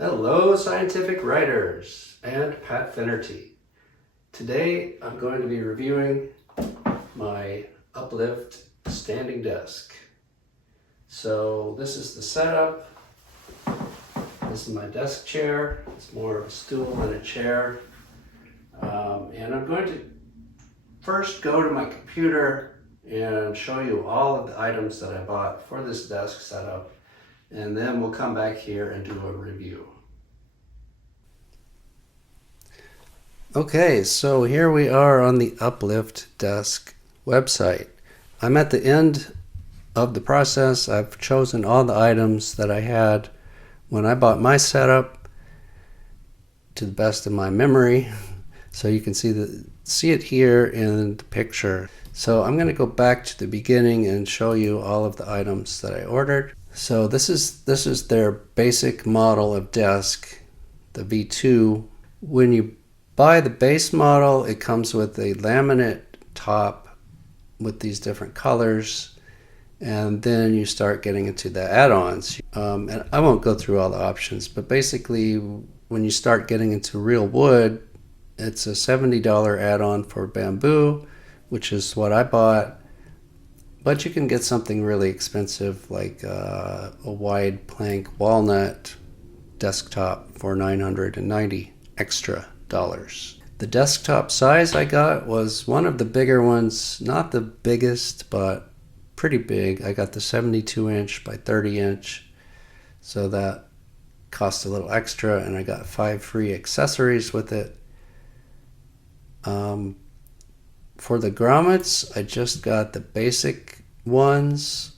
Hello, scientific writers and Pat Finnerty. Today I'm going to be reviewing my Uplift standing desk. So this is the setup. This is my desk chair. It's more of a stool than a chair. And I'm going to first go to my computer and show you all of the items that I bought for this desk setup. And then we'll come back here and do a review. Okay, so here we are on the Uplift Desk website. I'm at the end of the process. I've chosen all the items that I had when I bought my setup to the best of my memory. So you can see it here in the picture. So I'm going to go back to the beginning and show you all of the items that I ordered. So this is their basic model of desk, the V2. When you buy the base model, it comes with a laminate top with these different colors, and then you start getting into the add-ons. And I won't go through all the options, but basically when you start getting into real wood, it's a $70 add-on for bamboo, which is what I bought. But you can get something really expensive like a wide plank walnut desktop for $990 extra. The desktop size I got was one of the bigger ones, not the biggest, but pretty big. I got the 72 inch by 30 inch, so that cost a little extra, and I got 5 free accessories with it. For the grommets, I just got the basic ones.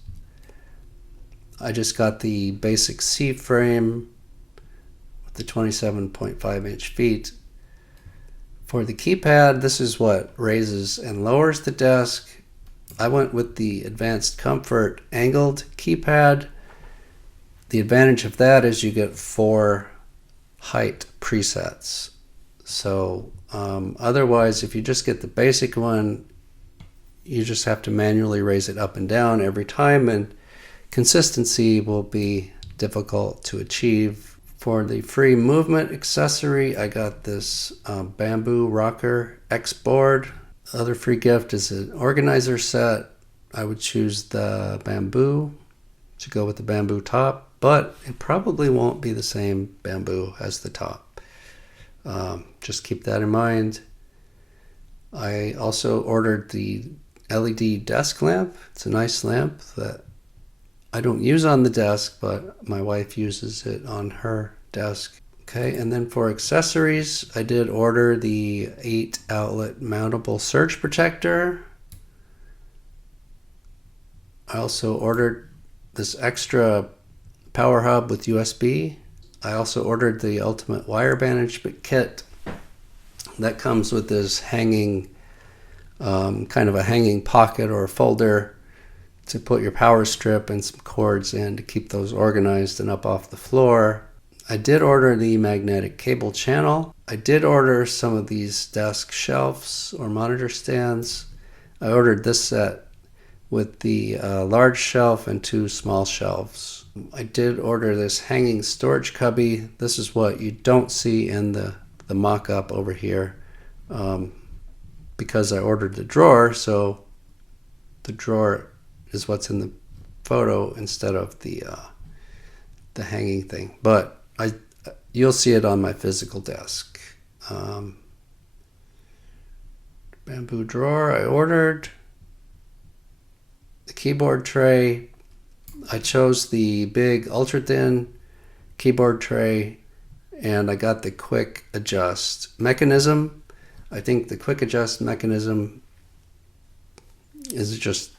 I just got the basic C-frame with the 27.5 inch feet. For the keypad, this is what raises and lowers the desk. I went with the Advanced Comfort angled keypad. The advantage of that is you get 4 height presets. So otherwise, if you just get the basic one, you just have to manually raise it up and down every time, and consistency will be difficult to achieve. For the free movement accessory, I got this bamboo rocker X board. Other free gift is an organizer set. I would choose the bamboo to go with the bamboo top, but it probably won't be the same bamboo as the top. Just keep that in mind. I also ordered the LED desk lamp. It's a nice lamp that I don't use on the desk, but my wife uses it on her desk. Okay, and then for accessories, I did order the 8-outlet mountable surge protector. I also ordered this extra power hub with USB. I also ordered the ultimate wire management kit. That comes with this hanging, kind of a hanging pocket or folder to put your power strip and some cords in to keep those organized and up off the floor. I did order the magnetic cable channel. I did order some of these desk shelves or monitor stands. I ordered this set with the large shelf and 2 small shelves. I did order this hanging storage cubby. This is what you don't see in the mock-up over here, because I ordered the drawer, so the drawer is what's in the photo instead of the hanging thing. But you'll see it on my physical desk. Bamboo drawer I ordered. The keyboard tray. I chose the big ultra thin keyboard tray, and I got the quick adjust mechanism. I think the quick adjust mechanism is just,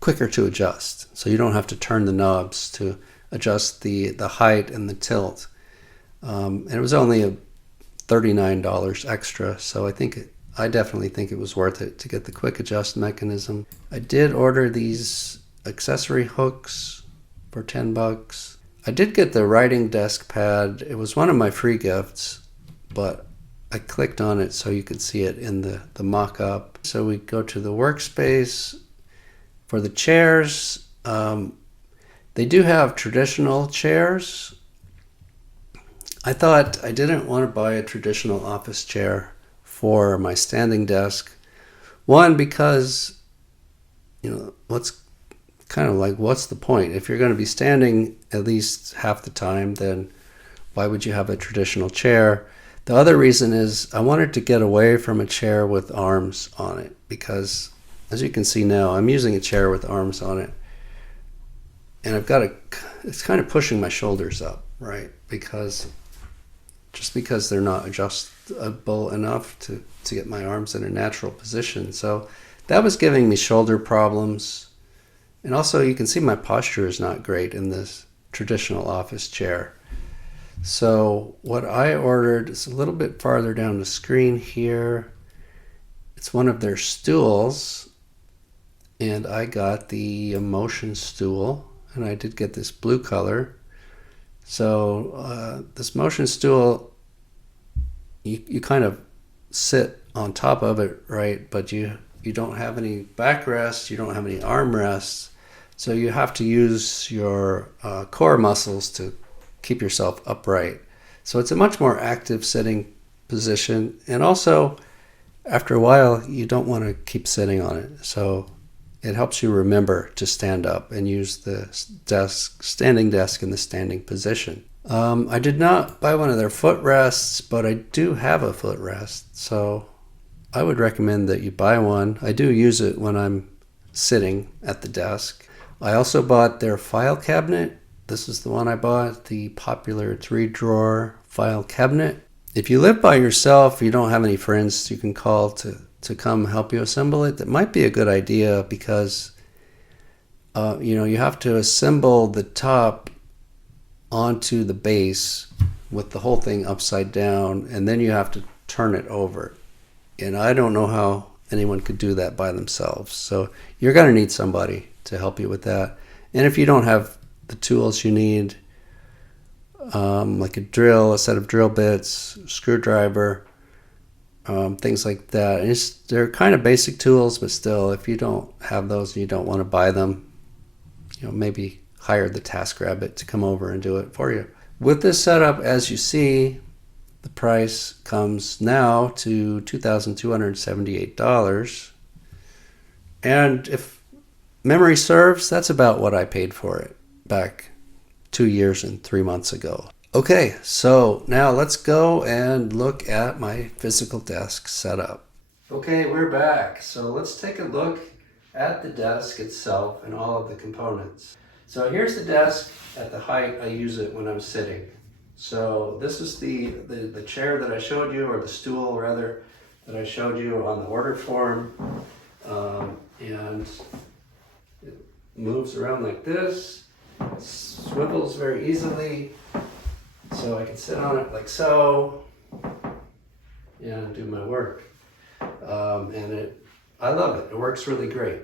quicker to adjust. So you don't have to turn the knobs to adjust the height and the tilt. And it was only $39 extra, so I definitely think it was worth it to get the quick adjust mechanism. I did order these accessory hooks for $10. I did get the writing desk pad. It was one of my free gifts, but I clicked on it so you could see it in the mock-up. So we go to the workspace. For the chairs, they do have traditional chairs I thought I didn't want to buy a traditional office chair for my standing desk. One, because, what's what's the point? If you're going to be standing at least half the time, then why would you have a traditional chair? The other reason is I wanted to get away from a chair with arms on it because, as you can see now, I'm using a chair with arms on it. And it's kind of pushing my shoulders up, right? Because they're not adjustable enough to get my arms in a natural position. So that was giving me shoulder problems. And also you can see my posture is not great in this traditional office chair. So what I ordered is a little bit farther down the screen here. It's one of their stools. And I got the motion stool. And I did get this blue color. So this motion stool, you kind of sit on top of it, right? But you don't have any backrests, you don't have any armrests. So you have to use your core muscles to keep yourself upright. So it's a much more active sitting position. And also, after a while, you don't want to keep sitting on it. So it helps you remember to stand up and use the standing desk in the standing position. I did not buy one of their footrests, but I do have a footrest. So I would recommend that you buy one. I do use it when I'm sitting at the desk. I also bought their file cabinet. This is the one I bought, the popular 3-drawer file cabinet. If you live by yourself, you don't have any friends you can call to come help you assemble it, that might be a good idea because you have to assemble the top onto the base with the whole thing upside down, and then you have to turn it over. And I don't know how anyone could do that by themselves. So you're going to need somebody to help you with that. And if you don't have the tools you need, like a drill, a set of drill bits, screwdriver, things like that. And they're kind of basic tools, but still, if you don't have those and you don't want to buy them, maybe hire the TaskRabbit to come over and do it for you. With this setup, as you see, the price comes now to $2,278. And if memory serves, that's about what I paid for it back 2 years and 3 months ago. Okay, so now let's go and look at my physical desk setup. Okay, we're back. So let's take a look at the desk itself and all of the components. So here's the desk at the height I use it when I'm sitting. So this is the chair that I showed you, or the stool rather, that I showed you on the order form. And it moves around like this, swivels very easily. So I can sit on it like so and do my work. And I love it. It works really great.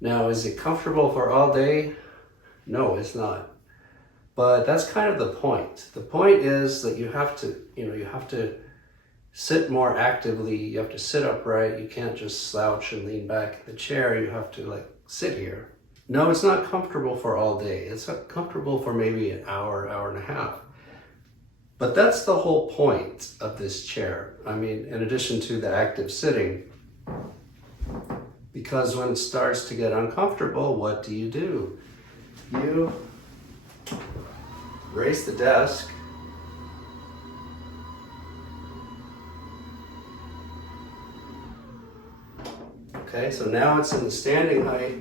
Now, is it comfortable for all day? No, it's not. But that's kind of the point. The point is that you have to sit more actively. You have to sit upright. You can't just slouch and lean back in the chair. You have to sit here. No, it's not comfortable for all day. It's comfortable for maybe an hour, hour and a half. But that's the whole point of this chair. I mean, in addition to the active sitting, because when it starts to get uncomfortable, what do? You raise the desk. Okay, so now it's in the standing height.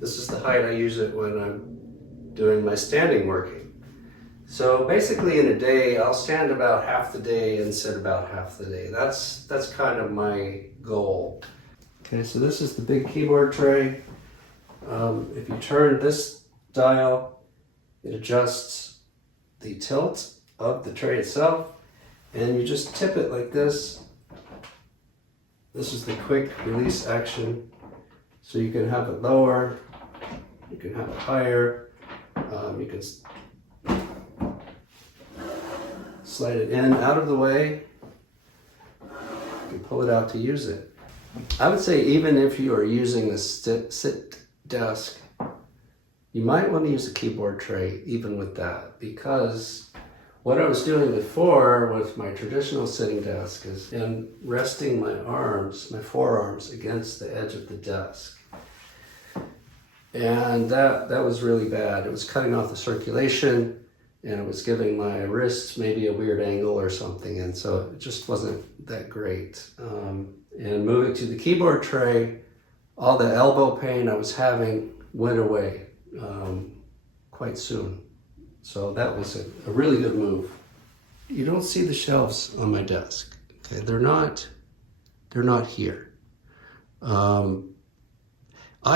This is the height I use it when I'm doing my standing working. So basically in a day, I'll stand about half the day and sit about half the day. That's kind of my goal. Okay, so this is the big keyboard tray. If you turn this dial, it adjusts the tilt of the tray itself, and you just tip it like this. This is the quick release action. So you can have it lower, you can have it higher, you can slide it in, out of the way. You can pull it out to use it. I would say even if you are using the sit desk, you might want to use a keyboard tray even with that, because What I was doing before with my traditional sitting desk is resting my arms, my forearms against the edge of the desk. And that was really bad. It was cutting off the circulation, and it was giving my wrists maybe a weird angle or something. And so it just wasn't that great. And moving to the keyboard tray, all the elbow pain I was having went away quite soon. So that was a really good move. You don't see the shelves on my desk. Okay, they're not here. I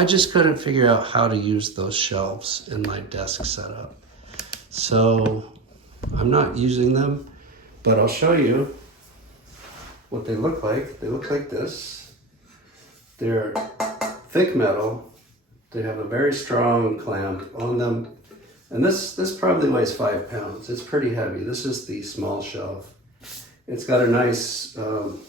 just couldn't figure out how to use those shelves in my desk setup. So I'm not using them, but I'll show you what they look like. They look like this. They're thick metal. They have a very strong clamp on them. And this probably weighs 5 pounds. It's pretty heavy. This is the small shelf. It's got a nice,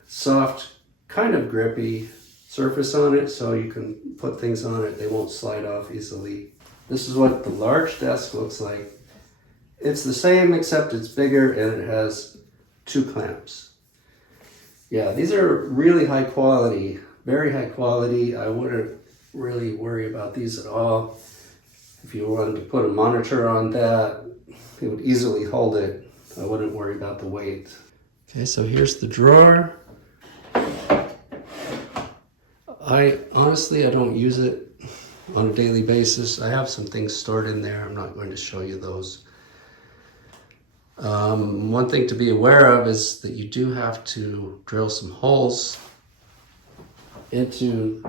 soft, kind of grippy surface on it, so you can put things on it. They won't slide off easily. This is what the large desk looks like. It's the same, except it's bigger and it has 2 clamps. Yeah, these are really high quality, very high quality. I wouldn't really worry about these at all. If you wanted to put a monitor on that, it would easily hold it. I wouldn't worry about the weight. Okay, so here's the drawer. I don't use it on a daily basis. I have some things stored in there. I'm not going to show you those. One thing to be aware of is that you do have to drill some holes into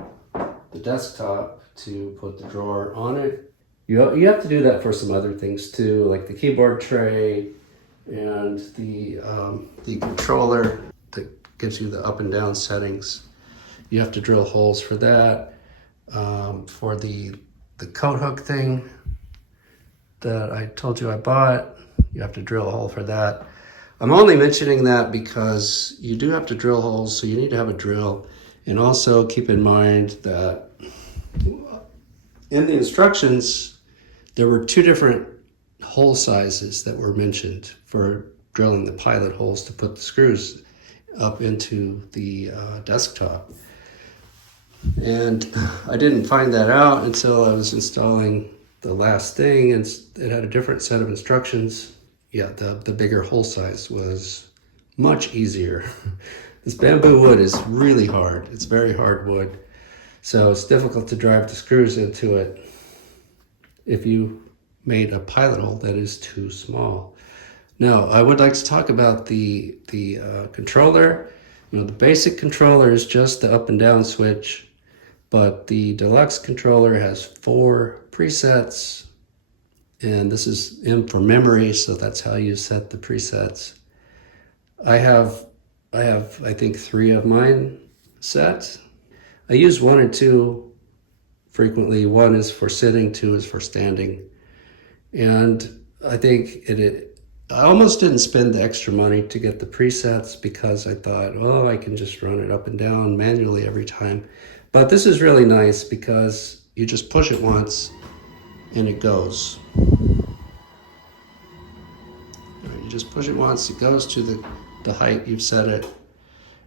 the desktop to put the drawer on it. You have to do that for some other things too, like the keyboard tray and the controller that gives you the up and down settings. You have to drill holes for that. For the coat hook thing that I told you I bought, you have to drill a hole for that. I'm only mentioning that because you do have to drill holes, so you need to have a drill. And also keep in mind that in the instructions, there were 2 different hole sizes that were mentioned for drilling the pilot holes to put the screws up into the desktop. And I didn't find that out until I was installing the last thing, and it had a different set of instructions. Yeah, the bigger hole size was much easier. This bamboo wood is really hard. It's very hard wood. So it's difficult to drive the screws into it if you made a pilot hole that is too small. Now, I would like to talk about the controller. The basic controller is just the up and down switch, but the deluxe controller has 4 presets, and this is in for memory, so that's how you set the presets. I have I think 3 of mine set. I use 1 and 2 frequently. 1 is for sitting, 2 is for standing. And I think I almost didn't spend the extra money to get the presets because I thought, oh, I can just run it up and down manually every time. But this is really nice because you just push it once and it goes. You just push it once, it goes to the height you've set it,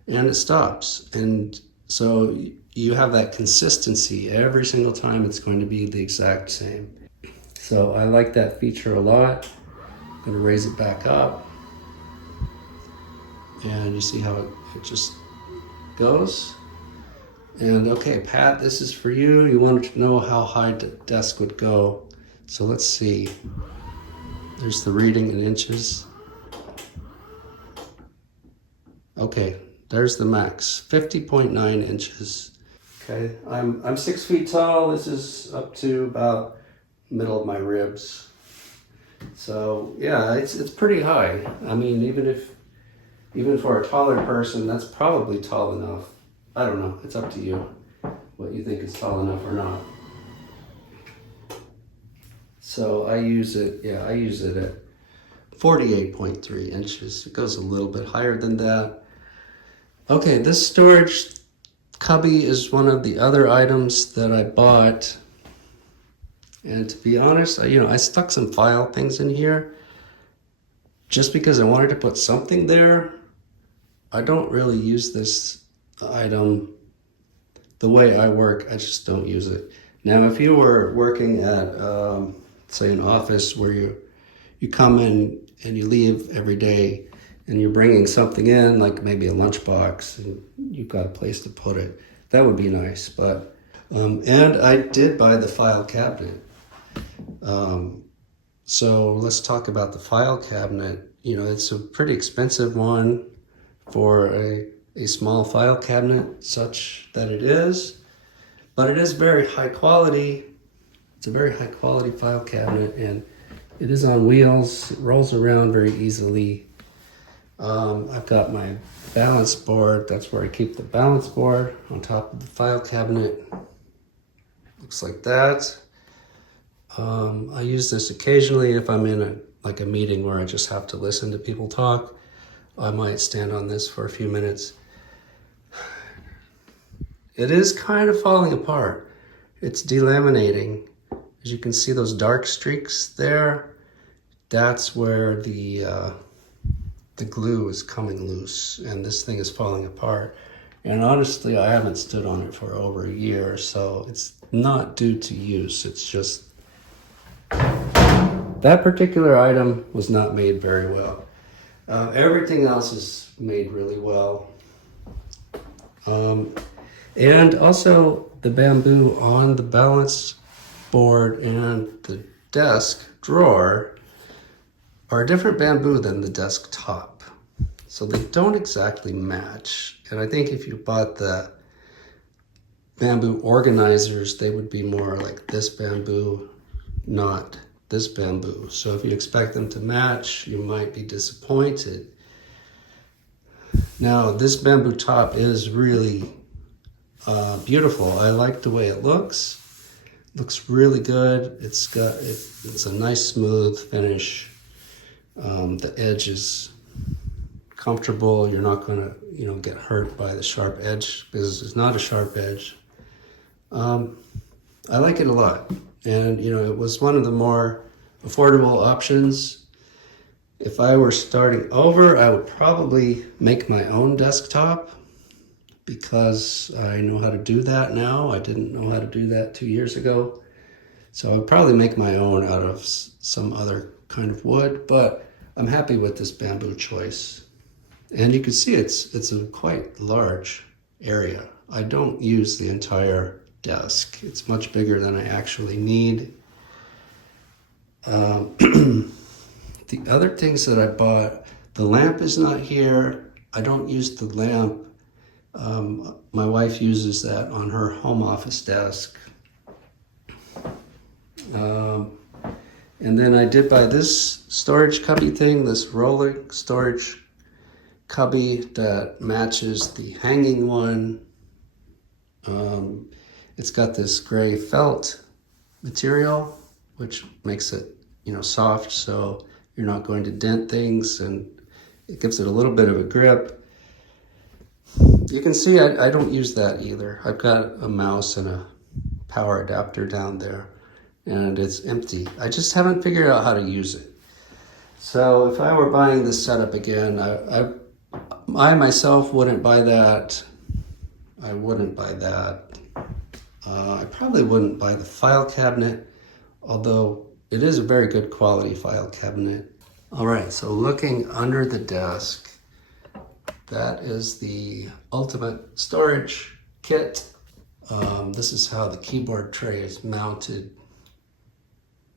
and it stops. And so you have that consistency. Every single time it's going to be the exact same. So I like that feature a lot. I'm going to raise it back up. And you see how it just goes. And okay, Pat, this is for you. You wanted to know how high the desk would go. So let's see. There's the reading in inches. Okay, there's the max, 50.9 inches. Okay, I'm 6 feet tall. This is up to about middle of my ribs. So yeah, it's pretty high. I mean, even for a taller person, that's probably tall enough. I don't know. It's up to you what you think is tall enough or not. So I use it at 48.3 inches. It goes a little bit higher than that. Okay, this storage cubby is one of the other items that I bought. And to be honest, I stuck some file things in here. just because I wanted to put something there, I don't really use this item the way I work. I just don't use it. Now, if you were working at, say, an office where you come in and you leave every day and you're bringing something in, like maybe a lunchbox, and you've got a place to put it, that would be nice. But and I did buy the file cabinet. So let's talk about the file cabinet. You know, it's a pretty expensive one for a small file cabinet such that it is, but it is very high quality. It's a very high quality file cabinet, and it is on wheels. It rolls around very easily. I've got my balance board. That's where I keep the balance board, on top of the file cabinet. Looks like that. I use this occasionally if I'm in a meeting where I just have to listen to people talk. I might stand on this for a few minutes. It is kind of falling apart. It's delaminating. As you can see, those dark streaks there, that's where the glue is coming loose, and this thing is falling apart. And honestly, I haven't stood on it for over a year, so it's not due to use. It's just that particular item was not made very well. Everything else is made really well. And also the bamboo on the balance board and the desk drawer are a different bamboo than the desk top. So they don't exactly match. And I think if you bought the bamboo organizers, they would be more like this bamboo, not this bamboo. So if you expect them to match, you might be disappointed. Now, this bamboo top is really beautiful. I like the way it looks. Looks really good. It's a nice smooth finish. The edge is comfortable. You're not going to, get hurt by the sharp edge, because it's not a sharp edge. I like it a lot. And, it was one of the more affordable options. If I were starting over, I would probably make my own desktop, because I know how to do that now. I didn't know how to do that 2 years ago. So I'd probably make my own out of some other kind of wood, but I'm happy with this bamboo choice. And you can see it's a quite large area. I don't use the entire desk. It's much bigger than I actually need. The other things that I bought, the lamp is not here. I don't use the lamp. My wife uses that on her home office desk. And then I did buy this storage cubby thing, this rolling storage cubby that matches the hanging one. It's got this gray felt material, which makes it, soft, so you're not going to dent things, and it gives it a little bit of a grip. You can see I don't use that either. I've got a mouse and a power adapter down there, and it's empty. I just haven't figured out how to use it. So if I were buying this setup again, I myself wouldn't buy that. I wouldn't buy that. I probably wouldn't buy the file cabinet, although it is a very good quality file cabinet. All right, so looking under the desk, that is the ultimate storage kit. This is how the keyboard tray is mounted.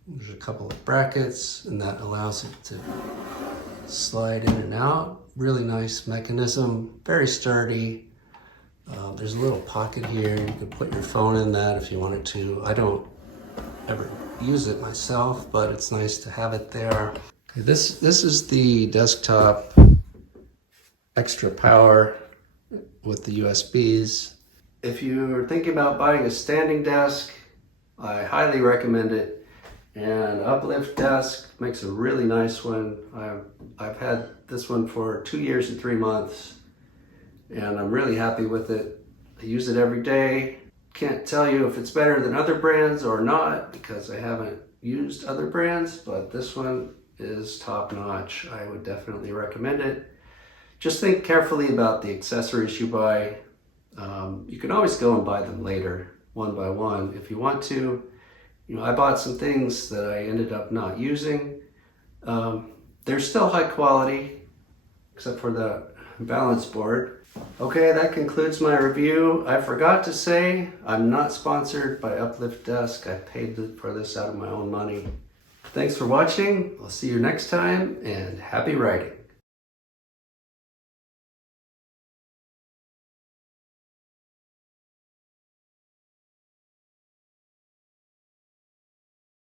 There's a couple of brackets, and that allows it to slide in and out. Really nice mechanism, very sturdy. There's a little pocket here. You could put your phone in that if you wanted to. I don't ever use it myself, but it's nice to have it there. Okay, this is the desktop extra power with the USBs. If you're thinking about buying a standing desk, I highly recommend it. And Uplift Desk makes a really nice one. I've had this one for 2 years and 3 months, and I'm really happy with it. I use it every day. Can't tell you if it's better than other brands or not, because I haven't used other brands, but this one is top notch. I would definitely recommend it. Just think carefully about the accessories you buy. You can always go and buy them later, one by one, if you want to. You know, I bought some things that I ended up not using. They're still high quality, except for the balance board. Okay, that concludes my review. I forgot to say, I'm not sponsored by Uplift Desk. I paid for this out of my own money. Thanks for watching. I'll see you next time, and happy writing.